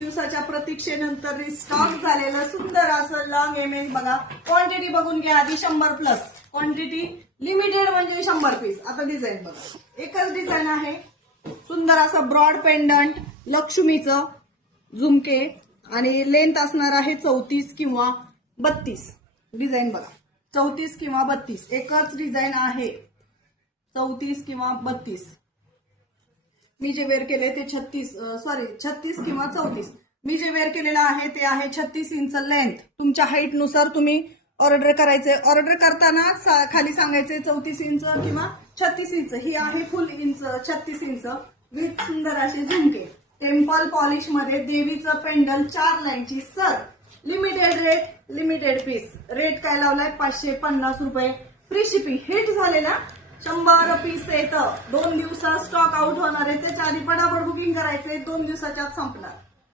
दिवसाच्या प्रतीक्षेनंतर रिस्टॉक झालेलं सुंदर असं लॉंग इमेज बघा. क्वांटिटी बघून घ्या आधी 100+. क्वांटिटी लिमिटेड म्हणजे 100 पीस. आता डिझाईन बघा, एकच डिझाईन आहे. सुंदर असं ब्रॉड पेंडंट, लक्ष्मीचं झुमके आणि लेंथ असणार आहे 34 किंवा 32. डिझाईन बघा, 34 किंवा 32 एकच डिझाईन आहे. 34 किंवा 32. मी जे वेअर केले ते 36 किंवा 34. मी जे वेअर केलेलं आहे ते आहे 36 इंच लेंथ. तुमच्या हाईट नुसार तुम्ही ऑर्डर करायचे. ऑर्डर करताना खाली सांगायचे 34 इंच किंवा 36 इंच. ही आहे फुल इंच 36 इंच विथ सुंदर असे झुमके. टेम्पल पॉलिश मध्ये देवीचं पेंडल 4 लाईनची. Sir limited rate, limited piece. Rate काय लावलाय 550 रुपये. Free shipping. हिट झालेला 100 पीस येतं. 2 दिवसात स्टॉक आउट होणार आहे. त्याच्या आधी पटापट बुकिंग करायचे. 2 दिवसाच्या आत संपणार.